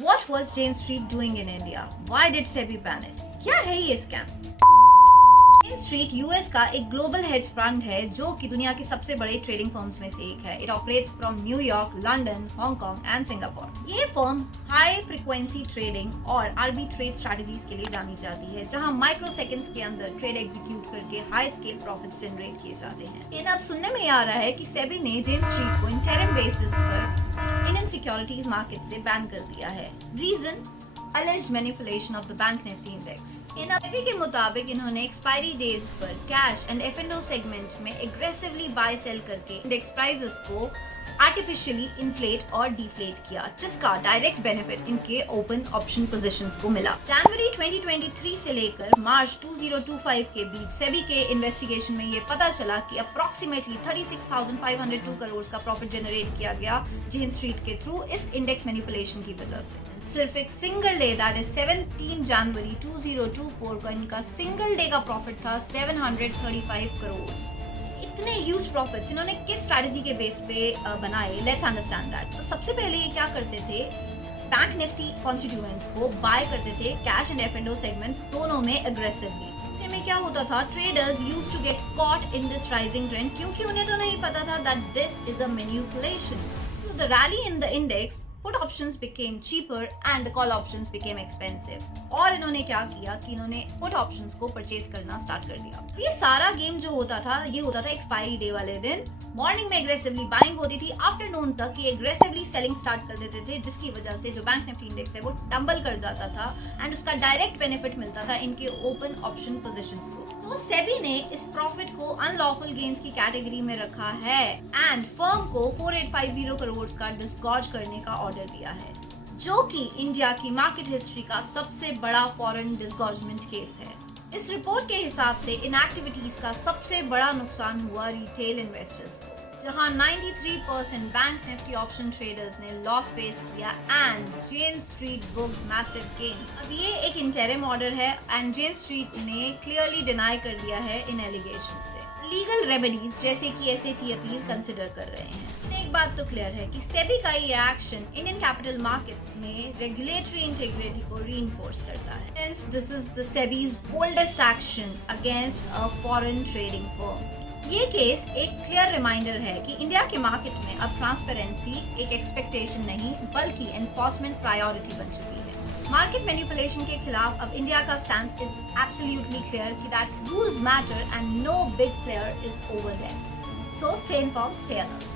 What was Jane Street doing in India? Why did SEBI ban it? क्या है ये scam? Jane Street US का एक global hedge fund है जो कि दुनिया के सबसे बड़े ट्रेडिंग फर्म्स में से एक है. It operates from New York, London, Hong Kong and Singapore. ये फर्म हाई फ्रीक्वेंसी ट्रेडिंग और आर्बिट्रेज स्ट्रेटजीज के लिए जानी जाती है, जहां माइक्रो सेकंड्स के अंदर ट्रेड एग्जीक्यूट करके हाई स्केल प्रॉफिट्स जनरेट किए जाते हैं. इन अब सुनने में आ रहा है कि सेबी ने जेन स्ट्रीट को इंटरिम बेसिस पर इंडियन सिक्योरिटीज मार्केट से बैन कर दिया है. Reason alleged manipulation of the bank nifty index. इन सेबी के मुताबिक इन्होंने एक्सपायरी डेज पर कैश एंड एफ&ओ सेगमेंट में एग्रेसिवली बाय सेल करके इंडेक्स प्राइसेस को आर्टिफिशियली इन्फ्लेट और डिफ्लेट किया, जिसका डायरेक्ट बेनिफिट इनके ओपन ऑप्शन पोजीशंस को मिला. जनवरी 2023 से लेकर मार्च 2025 के बीच सेबी के इन्वेस्टिगेशन में ये पता चला कि अप्रॉक्सीमेटली 36,502 करोड़ का प्रॉफिट जनरेट किया गया जेन स्ट्रीट के थ्रू इस इंडेक्स मैनिपुलेशन की वजह से. सिर्फ एक सिंगल डे दैट इज 17 जनवरी 2024 को इनका सिंगल डे का प्रॉफिट था 735 करोड़. इतने ह्यूज प्रॉफिट्स इन्होंने किस स्ट्रैटेजी के बेस पे बनाए? Let's understand that. तो सबसे पहले ये क्या करते थे, बैंक निफ्टी कॉन्स्टिट्यूएंट्स को बाय करते थे कैश एंड एफ&ओ सेगमेंट्स दोनों में एग्रेसिवली. में क्या होता था, traders used to get caught in this rising trend क्योंकि उन्हें तो नहीं पता था that this is a manipulation. So the rally in the index, put options became cheaper and the call options became expensive. और इन्होंने क्या किया कि इन्होंने put options को परचेज करना स्टार्ट कर दिया. ये सारा गेम जो होता था ये होता था एक्सपायरी डे वाले दिन. मॉर्निंग में एग्रेसिवली बाइंग होती थी, आफ्टरनून तक ये एग्रेसिवली सेलिंग स्टार्ट कर देते थे, जिसकी वजह से जो बैंक निफ्टी इंडेक्स है वो टंबल कर जाता था एंड उसका डायरेक्ट बेनिफिट मिलता था इनके ओपन ऑप्शन पोजीशंस को. तो सेबी ने इस प्रॉफिट को अनलॉफुल गेन्स की कैटेगरी में रखा है एंड फर्म को 4850 करोड़ का डिस्गॉर्ज करने का ऑर्डर दिया है, जो कि इंडिया की मार्केट हिस्ट्री का सबसे बड़ा फॉरेन डिस्गॉर्जमेंट केस है. इस रिपोर्ट के हिसाब से इन एक्टिविटीज का सबसे बड़ा नुकसान हुआ रिटेल इन्वेस्टर्स को, जहां 93% बैंक निफ्टी ऑप्शन ट्रेडर्स ने लॉस फेस किया and Jane Street book massive gain. अब ये एक इंटरिम ऑर्डर है एंड जेन स्ट्रीट ने क्लियरली डिनाई कर दिया है इन एलिगेशन से. लीगल रेमेडीज जैसे कि एसएटी अपील कंसिडर कर रहे हैं. एक बात तो क्लियर है कि सेबी का ये एक्शन इंडियन कैपिटल मार्केट्स में रेगुलेटरी इंटीग्रिटी को रीइंफोर्स करता है. Hence, this is the SEBI's boldest action against a foreign trading firm. ये केस एक क्लियर रिमाइंडर है कि इंडिया के मार्केट में अब ट्रांसपेरेंसी एक एक्सपेक्टेशन नहीं बल्कि एनफोर्समेंट प्रायोरिटी बन चुकी है. मार्केट मैनिपुलेशन के खिलाफ अब इंडिया का स्टैंड इज एब्सोल्युटली क्लियर कि that rules matter and no big player is over there. So stay informed, stay alert.